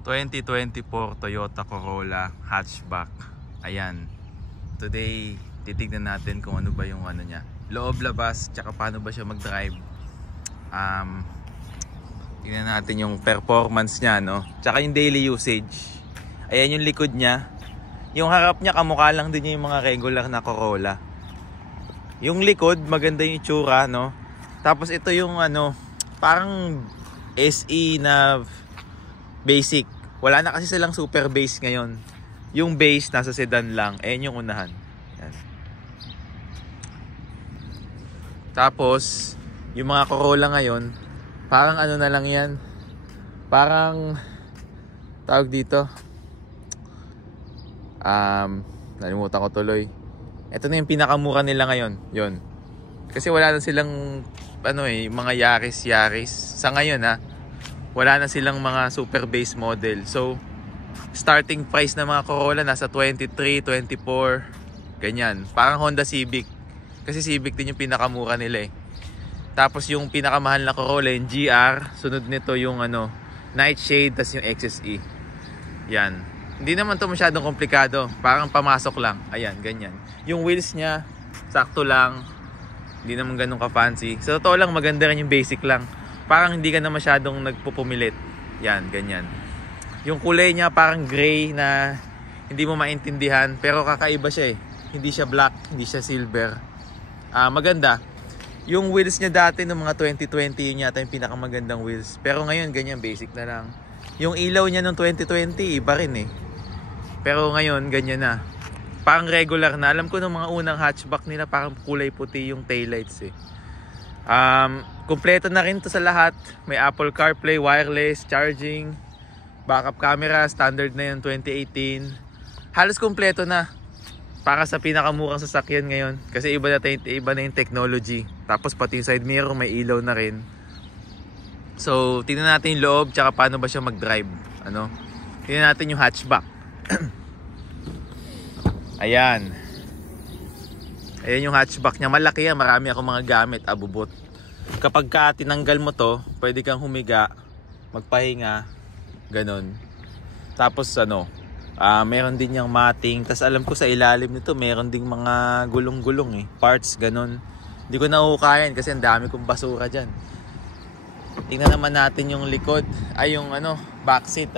2024 Toyota Corolla hatchback. Ayan. Today, titignan natin kung ano ba yung ano niya. Loob, labas, tsaka paano ba siya mag-drive. Tingnan natin yung performance niya, no? Tsaka yung daily usage. Ayan yung likod niya. Yung harap niya, kamukha lang din yung mga regular na Corolla. Yung likod, maganda yung itsura, no? Tapos ito yung ano, parang SE na basic. Wala na kasi silang super base ngayon. Yung base nasa sedan lang. Ayan yung unahan. Yan. Tapos yung mga Corolla ngayon, parang ano na lang yan. Parang tawag dito. Nalimutan ko tuloy. Ito na yung pinakamura nila ngayon. Yun. Kasi wala na silang ano mga Yaris. Sa ngayon wala na silang mga super base model. So, starting price ng mga Corolla nasa 23, 24, ganyan. Parang Honda Civic. Kasi Civic din yung pinakamura nila Tapos yung pinakamahal na Corolla, yung GR. Sunod nito yung Nightshade, tas yung XSE. Yan. Hindi naman to masyadong komplikado. Parang pamasok lang. Ayan, ganyan. Yung wheels niya, sakto lang. Hindi naman ganun ka-fancy. Sa totoo lang, maganda rin yung basic lang. Parang hindi ka na masyadong nagpupumilit. Yan, ganyan. Yung kulay niya parang gray na hindi mo maintindihan. Pero kakaiba siya Hindi siya black, hindi siya silver. Maganda. Yung wheels niya dati ng mga 2020, yun yata yung pinakamagandang wheels. Pero ngayon, ganyan, basic na lang. Yung ilaw niya ng 2020, iba rin Pero ngayon, ganyan na. Parang regular na. Alam ko ng mga unang hatchback nila, parang kulay puti yung taillights Kompleto na rin to sa lahat. May Apple CarPlay, wireless, charging, backup camera, standard na yun 2018. Halos kompleto na para sa pinakamurang sasakyan ngayon. Kasi iba na yung technology. Tapos pati yung side mirror may ilaw na rin. So tingnan natin yung loob tsaka paano ba siya mag-drive. Tingnan natin yung hatchback. Ayan. Ayan yung hatchback niya. Malaki yan. Marami akong mga gamit. Abubot. Kapag tinanggal mo to, pwede kang humiga, magpahinga, ganun. Tapos meron din yung matting. Tapos alam ko sa ilalim nito, meron ding mga gulong-gulong parts, ganun. Hindi ko nauukayan kasi ang dami kong basura dyan. Tingnan naman natin yung likod. Ay, yung backseat,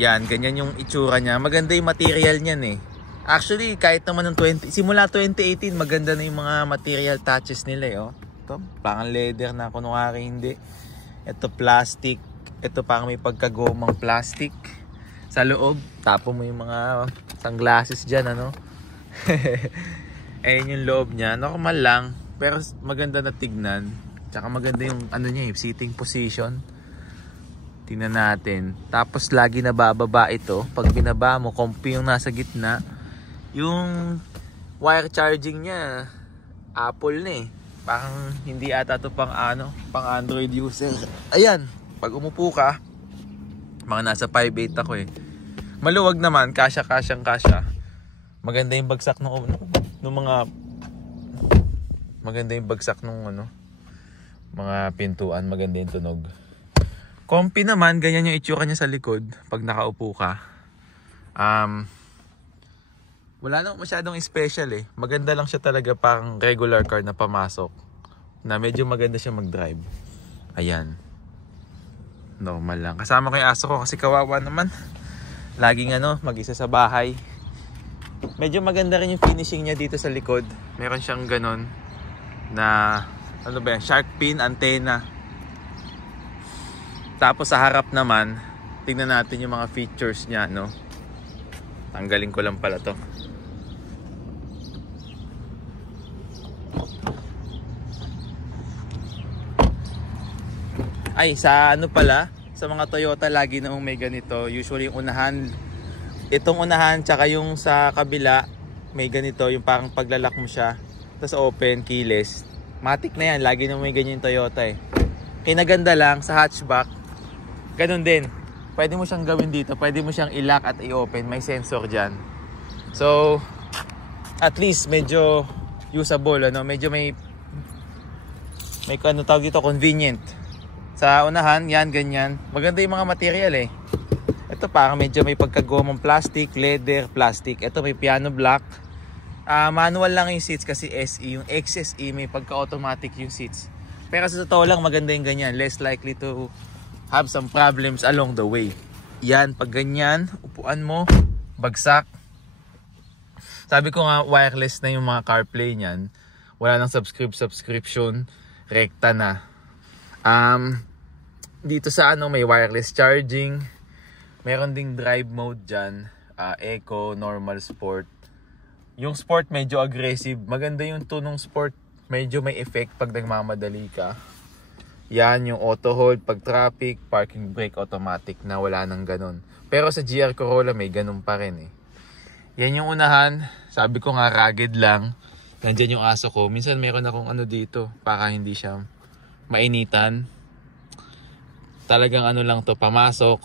Yan, ganyan yung itsura niya. Maganda yung material niyan Actually, kahit naman ng simula 2018, maganda na yung mga material touches nila Ito, parang leather na kunwari hindi. Ito plastic. Ito parang may pagkagomang plastic sa loob. Tapo mo yung mga sunglasses dyan, Ayan yung loob niya. Normal lang, pero maganda na tignan. Tsaka maganda yung seating position. Tingnan natin. Tapos lagi nabababa ito. Pag binaba mo, comfy yung nasa gitna. Yung wire charging niya, Apple na Parang hindi ata ito pang Android user. Ayan, pag umupo ka, mga nasa 5'8 ako Maluwag naman, kasya. Maganda yung bagsak maganda yung bagsak mga pintuan, maganda yung tunog. Comfy naman, ganyan yung itsura niya sa likod pag nakaupo ka. Wala nang masyadong special Maganda lang siya talaga, parang regular car na pamasok. Na medyo maganda siya mag-drive. Ayan. Normal lang. Kasama ko yung aso ko kasi kawawa naman. Laging mag-isa sa bahay. Medyo maganda rin yung finishing niya dito sa likod. Meron siyang ganon na shark fin, antenna. Tapos sa harap naman, tingnan natin yung mga features niya, Tanggalin ko lang pala to. Ay, sa sa mga Toyota lagi namang may ganito. Usually yung unahan, itong unahan tsaka yung sa kabila, may ganito, yung parang paglalak mo siya, tapos open, keyless. Matic na yan, lagi namang may ganyan yung Toyota Kinaganda lang sa hatchback, ganun din. Pwede mo siyang gawin dito, pwede mo siyang i-lock at i-open, may sensor dyan. So, at least medyo usable, medyo may tawag dito, convenient Sa unahan, yan, ganyan. Maganda yung mga material eh. Ito parang medyo may pagkagomong plastic, leather, plastic. Ito may piano black. Manual lang yung seats kasi SE. Yung XSE may pagka-automatic yung seats. Pero sa totoo lang maganda yung ganyan. Less likely to have some problems along the way. Yan, pag ganyan, upuan mo, bagsak. Sabi ko nga wireless na yung mga CarPlay niyan. Wala nang subscription, rekta na. Dito sa ano may wireless charging. Meron ding drive mode dyan. Eco, normal, sport. Yung sport medyo aggressive. Maganda yung tunong sport. Medyo may effect pag nagmamadali ka. Yan yung auto hold pag traffic, parking brake automatic na wala nang ganun. Pero sa GR Corolla may ganun pa rin eh. Yan yung unahan. Sabi ko nga rugged lang. Nandyan yung aso ko. Minsan meron akong ano dito para hindi siya mainitan. Talagang ano lang to, pamasok,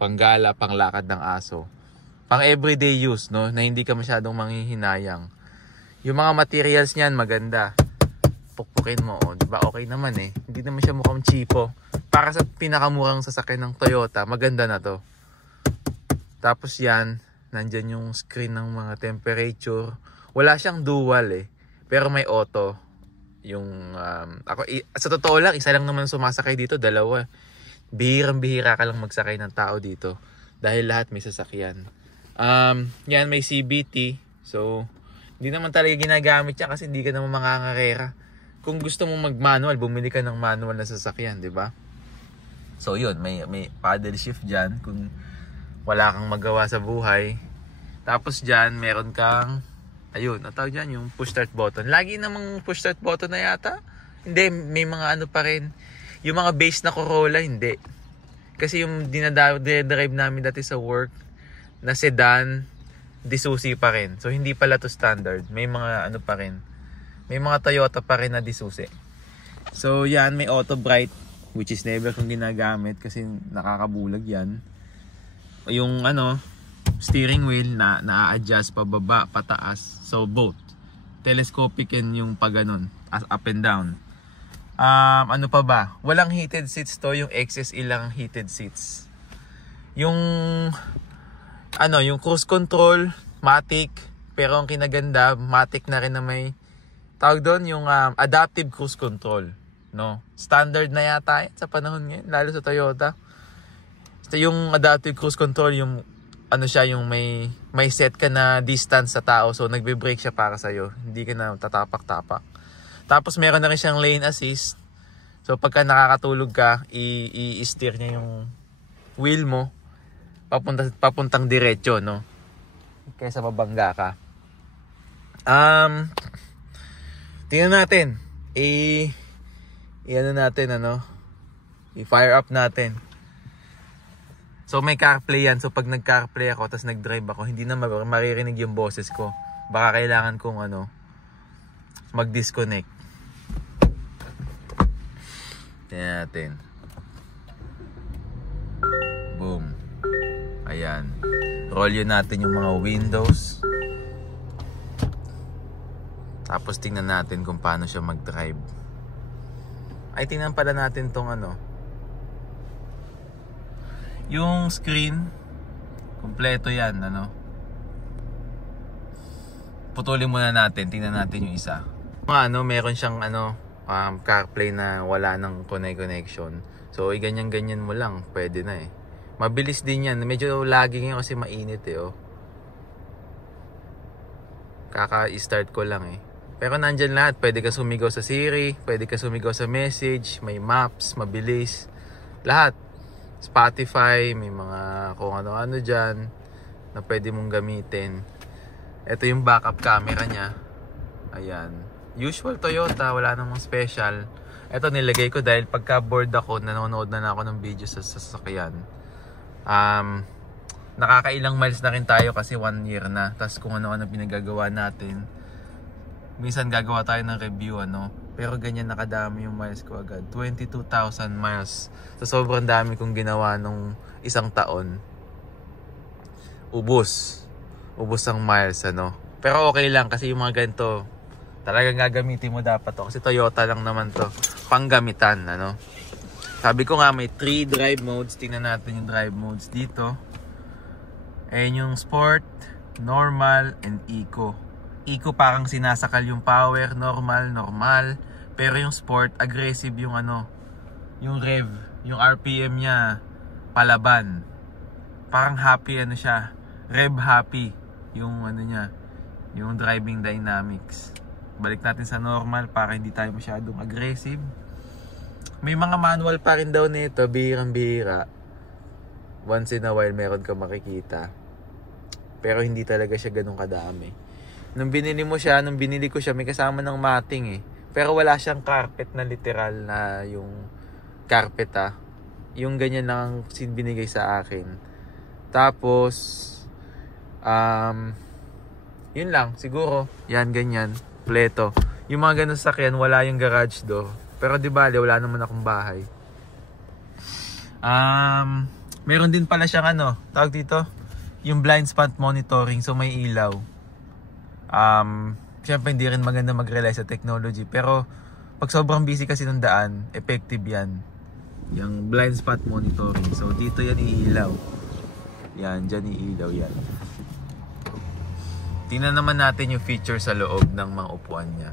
panggala, panglakad ng aso. Pang everyday use, no? Na hindi ka masyadong manghihinayang. Yung mga materials niyan maganda. Pukpukin mo, oh, diba? Okay naman eh. Hindi naman siya mukhang cheapo. Para sa pinakamurang sasakyan ng Toyota, maganda na to. Tapos yan, nandyan yung screen ng mga temperature. Wala siyang dual eh. Pero may auto. Yung, sa totoo lang, isa lang naman sumasakay dito, dalawa. Bihirang-bihira ka lang magsakay ng tao dito. Dahil lahat may sasakyan. Yan, may CVT. So, hindi naman talaga ginagamit yan kasi hindi ka naman makangarera. Kung gusto mo mag-manual, bumili ka ng manual na sasakyan, di ba? So, yun, may paddle shift dyan kung wala kang magawa sa buhay. Tapos dyan, meron kang, ayun, natawag dyan, yung push start button. Lagi namang push start button na yata. Hindi, may mga ano pa rin. Yung mga base na Corolla, hindi. Kasi yung dinadrive namin dati sa work, na sedan, Disusi pa rin. So, hindi pala to standard. May mga ano pa rin. May mga Toyota pa rin na Disusi. So, yan, may auto bright, which is never kong ginagamit kasi nakakabulag yan. Yung ano, steering wheel na na-adjust pababa, pataas. So, both. Telescopic yan yung pag ganun, up and down. Ano pa ba? Walang heated seats to, yung XSE lang heated seats. Yung ano, yung cruise control, matic, pero ang kinaganda, matic na rin na may tawag doon yung adaptive cruise control, no? Standard na yata sa panahon ngayon, lalo sa Toyota. So, yung adaptive cruise control, yung ano siya, yung may set ka na distance sa tao, so nagbe-brake siya para sa iyo. Hindi ka na tatapak-tapak. Tapos meron na rin siyang lane assist. So pagka nakakatulog ka, i-steer niya yung wheel mo papuntang diretso, no? Kaysa mabangga ka. Tingnan natin. I-ano natin, ano? I-fire up natin. So may CarPlay yan. So pag nag-CarPlay ako, tapos nag-drive ako, hindi na maririnig yung boses ko. Baka kailangan kong ano, mag-disconnect. Tingnan natin. Boom. Ayan. Roll yun natin yung mga windows. Tapos tingnan natin kung paano siya mag-drive. Ay, tingnan pala natin tong ano. Yung screen. Kompleto yan, ano. Putulin muna natin. Tingnan natin yung isa. Ano, meron siyang ano, CarPlay na wala ng connection. So, ganyan-ganyan mo lang. Pwede na eh. Mabilis din yan. Medyo laging yun kasi mainit eh, oh. Kaka-start ko lang eh. Pero nandyan lahat. Pwede ka sumigaw sa Siri. Pwede ka sumigaw sa message. May maps. Mabilis. Lahat. Spotify. May mga kung ano-ano dyan na pwede mong gamitin. Ito yung backup camera niya. Ayan. Usual Toyota, wala namang special. Ito nilagay ko dahil pagka bored ako, nanonood na ako ng video sa sasakyan. Nakakailang miles na rin tayo kasi 1 year na. Tapos kung ano-ano pinagagawa natin. Minsan gagawa tayo ng review, ano. Pero ganyan nakadami yung miles ko agad. 22,000 miles. So sobrang dami kong ginawa nung isang taon. Ubus ang miles, ano. Pero okay lang kasi yung mga ganito, talagang gagamitin mo dapat to kasi Toyota lang naman to, panggamitan, ano. Sabi ko nga may 3 drive modes. Tingnan natin yung drive modes dito. Ayan yung Sport, Normal, and Eco. Eco parang sinasakal yung power, normal, normal. Pero yung Sport, aggressive yung ano, yung rev, yung RPM niya, palaban. Parang happy ano siya, rev happy yung ano niya, yung driving dynamics. Balik natin sa normal para hindi tayo masyadong aggressive. May mga manual pa rin daw nito, bihirang-bihira. Once in a while meron ka makikita. Pero hindi talaga siya ganun kadami. Nung binili ko siya, may kasama ng matting eh. Pero wala siyang carpet na literal na yung carpet Yung ganyan lang ang binigay sa akin. Tapos, yun lang, siguro. Yan, ganyan. Pleto. Yung mga ganun sakyan, wala yung garage door. Pero di bale, wala naman akong bahay. Meron din pala siyang ano, tawag dito, yung blind spot monitoring, so may ilaw. Siyempre hindi rin maganda mag-rely sa technology, pero pag sobrang busy kasi ng daan, effective yan. Yung blind spot monitoring. So dito yan iilaw. Yan, dyan iilaw yan. Tingnan naman natin yung feature sa loob ng mga upuan niya.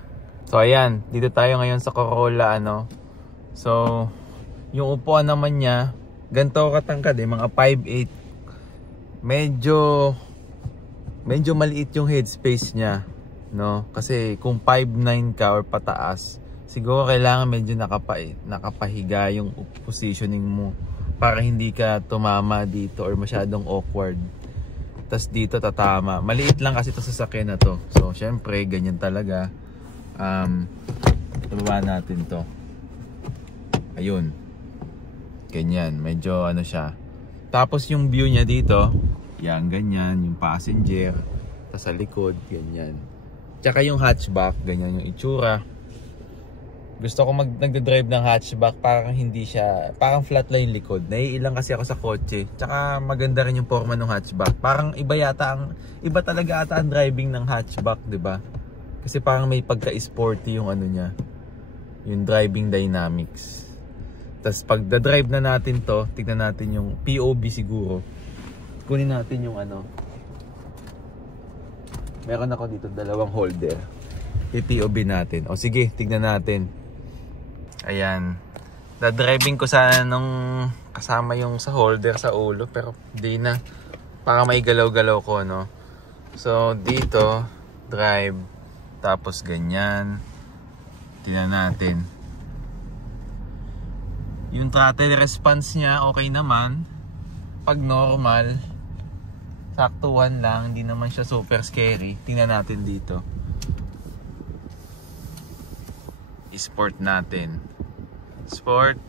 So ayan, dito tayo ngayon sa Corolla ano. So yung upuan naman niya, ganito katangkad mga 5'8". Medyo maliit yung headspace niya, no? Kasi kung 5'9" ka or pataas, siguro kailangan medyo nakapahiga yung positioning mo para hindi ka tumama dito or masyadong awkward. Tas dito tatama. Maliit lang kasi ito sa sasakyan na to. So syempre ganyan talaga. Ibaba natin to. Ayun. Ganyan, medyo ano siya. Tapos yung view niya dito, yan ganyan, yung passenger, tas sa likod, ganyan. Tsaka yung hatchback, ganyan yung itsura. Gusto ko nagde-drive ng hatchback, parang hindi siya, parang flat lang yung likod. Naiilang kasi ako sa kotse. Tsaka maganda rin yung forma ng hatchback. Parang iba talaga ata ang driving ng hatchback, 'di ba? Kasi parang may pagka-sporty yung ano niya, yung driving dynamics. Tapos pag da-drive na natin to, tignan natin yung POV siguro. Kunin natin yung ano. Meron ako dito dalawang holder. I-POV natin. O sige, tignan natin. Ayan. Da-driving ko sana nung kasama yung sa holder sa ulo, pero di na. Para may galaw-galaw ko, no? So dito, drive. Tapos ganyan. Tingnan natin. Yung throttle response niya okay naman. Pag normal, saktuhan lang, hindi naman siya super scary. Tingnan natin dito. I-sport natin. Sport.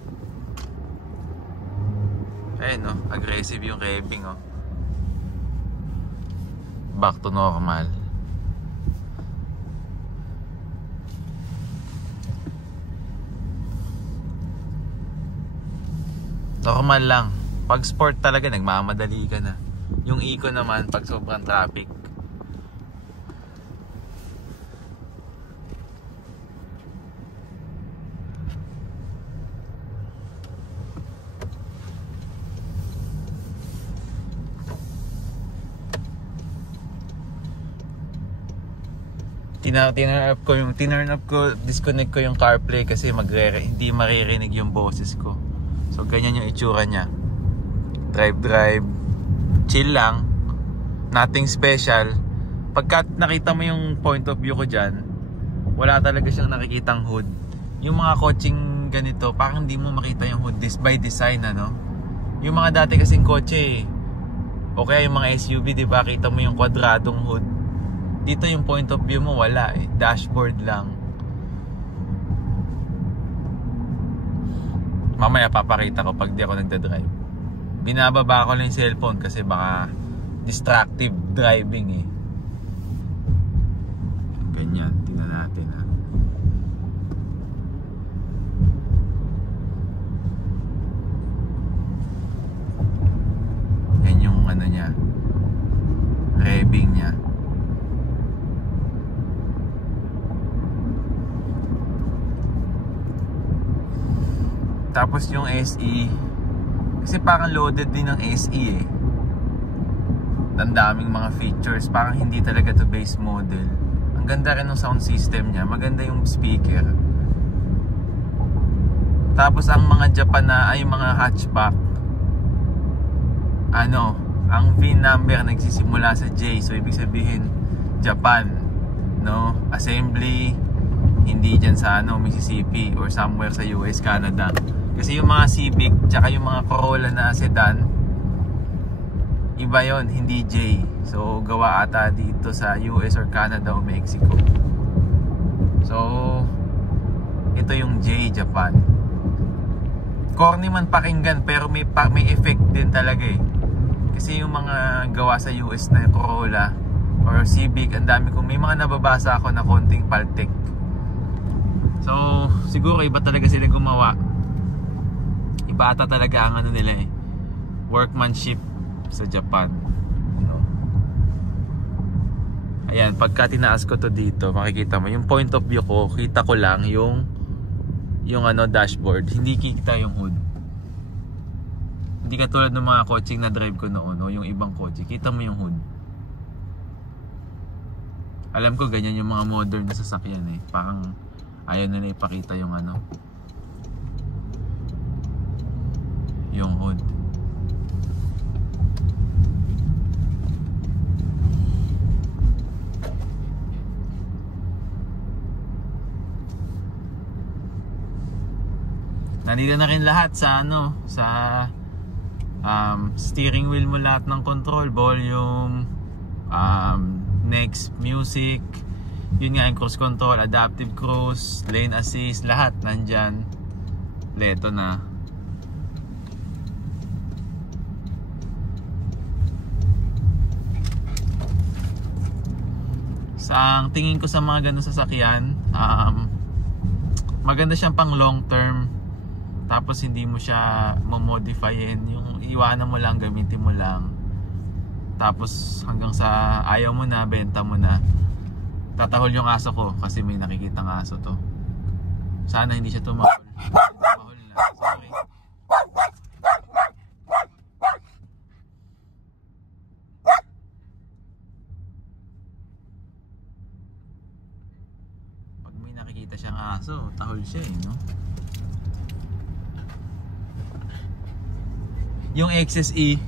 Ayun no, aggressive yung revving oh. Back to normal. Normal lang. Pag sport talaga, nagmamadali ka na. Yung eco naman, pag sobrang traffic. Tinurn up ko, disconnect ko yung CarPlay kasi hindi maririnig yung boses ko. So ganyan yung itsura niya. Drive, chill lang, nothing special. Pagka nakita mo yung point of view ko dyan, wala talaga siyang nakikitang hood. Yung mga coaching ganito, parang hindi mo makita yung hood by design, ano? Yung mga dati kasing kotse, o kaya yung mga SUV, diba, kita mo yung kwadradong hood. Dito yung point of view mo wala eh, dashboard lang. Mamaya papakita ko pag di ako nagdadrive. Binababa ko lang yung cellphone kasi baka distractive driving eh. Ganyan, tingnan natin ha. Yan yung ano niya, revving niya. Tapos yung SE, kasi parang loaded din ng SE eh. Ang daming mga features, parang hindi talaga to base model. Ang ganda rin ng sound system niya, maganda yung speaker. Tapos ang mga Japan na ay mga hatchback, ano, ang VIN number nagsisimula sa J, so ibig sabihin Japan, no? Assembly hindi dyan sa ano, Mississippi or somewhere sa US, Canada. Kasi yung mga Civic tsaka yung mga Corolla na sedan, iba yon, hindi J. So gawa ata dito sa US or Canada o Mexico. So ito yung J, Japan. Corny man pakinggan pero may effect din talaga eh. Kasi yung mga gawa sa US na Corolla or Civic, ang dami kong may mga nababasa ako na konting paltek. So siguro iba talaga sila gumawa. Iba ata talaga ang ano nila eh, workmanship sa Japan, no? Ayan, pagka tinaas ko to dito, makikita mo yung point of view ko, kita ko lang yung ano, dashboard, hindi kita yung hood. Hindi katulad ng mga coaching na drive ko noon o yung ibang kotse, kita mo yung hood. Alam ko ganyan yung mga modern na sasakyan eh, parang ayaw na ipakita yung ano, yung hood. Nandito na rin lahat sa ano, sa steering wheel mo, lahat ng control, volume, next, music, yun nga yung cruise control, adaptive cruise, lane assist, lahat nandyan. Leto na. Sa tingin ko sa mga ganun sasakyan, maganda siyang pang long term. Tapos hindi mo siya mamodifyin, yung iwanan mo lang, gamitin mo lang. Tapos hanggang sa ayaw mo na, benta mo na. Tatahol yung aso ko kasi may nakikitang aso to. Sana hindi siya tumahol. Tumahol na, sorry. Pag may nakikita siyang aso, tahol siya eh, no? Yung XSE,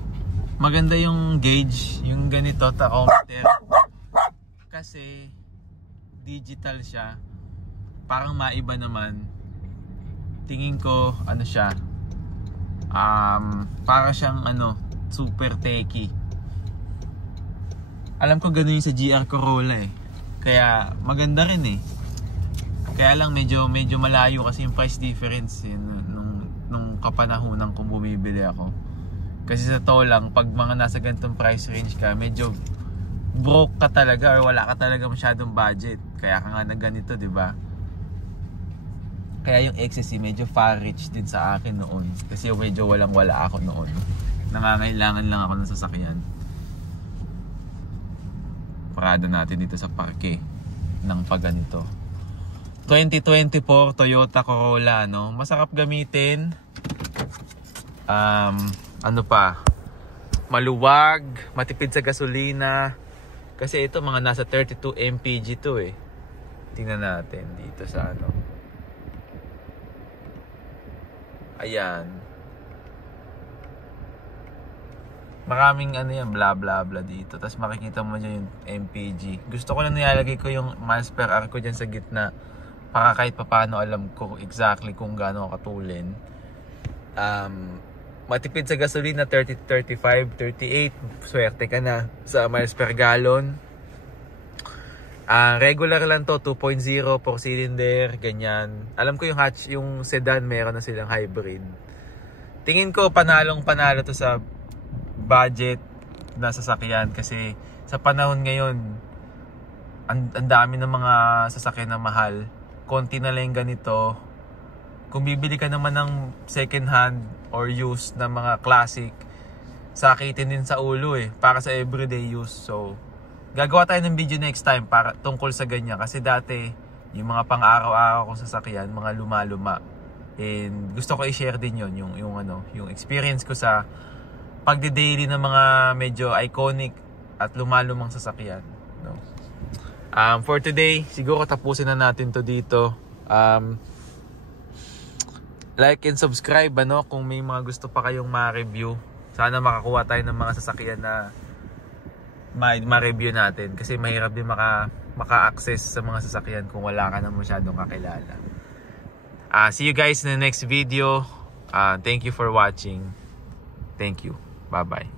maganda yung gauge, yung ganito, tachometer. Kasi digital siya, parang maiba naman. Tingin ko ano siya, para siyang ano, super techy. Alam ko gano'n yung sa GR Corolla eh, kaya maganda rin eh. Kaya lang medyo malayo kasi yung price difference eh, nung kapanahunan kung bumibili ako. Kasi sa to lang, pag mga nasa ganitong price range ka, medyo broke ka talaga or wala ka talaga masyadong budget. Kaya ka nga na ganito, di ba? Kaya yung XSE medyo far reach din sa akin noon. Kasi medyo walang-wala ako noon. Nangangailangan lang ako ng sasakyan. Parada natin dito sa parke ng pagganito. 2024 Toyota Corolla, no? Masarap gamitin. Ano pa? Maluwag, matipid sa gasolina. Kasi ito mga nasa 32 mpg to eh. Tingnan natin dito sa ano. Ayan. Maraming ano yan, bla bla bla dito. Tapos makikita mo dyan yung mpg. Gusto ko lang nilalagay ko yung miles per hour ko dyan sa gitna. Para kahit paano alam ko exactly kung gaano katulin. Matipid sa gasolina, 30, 35, 38. Swerte ka na sa miles per gallon. Regular lang to, 2.0, 4 cylinder, ganyan. Alam ko yung hatch, yung sedan, meron na silang hybrid. Tingin ko panalo to sa budget na sasakyan. Kasi sa panahon ngayon, ang dami ng mga sasakyan na mahal. Konti na lang ganito. Kung bibili ka naman ng second hand or used na mga classic, sakitin din sa ulo eh, para sa everyday use. So gagawa tayo ng video next time para tungkol sa ganyan. Kasi dati yung mga pang araw-araw kong sasakyan, mga luma-luma, And gusto ko i-share din yon yung experience ko sa pagde-daily ng mga medyo iconic at lumalumang sasakyan, no. For today, siguro tapusin na natin to dito. Like and subscribe kung may mga gusto pa kayong ma-review. Sana makakuha tayo ng mga sasakyan na ma-review natin kasi mahirap din maka-access sa mga sasakyan kung wala ka na masyadong kakilala. See you guys in the next video. Thank you for watching. Thank you. Bye-bye.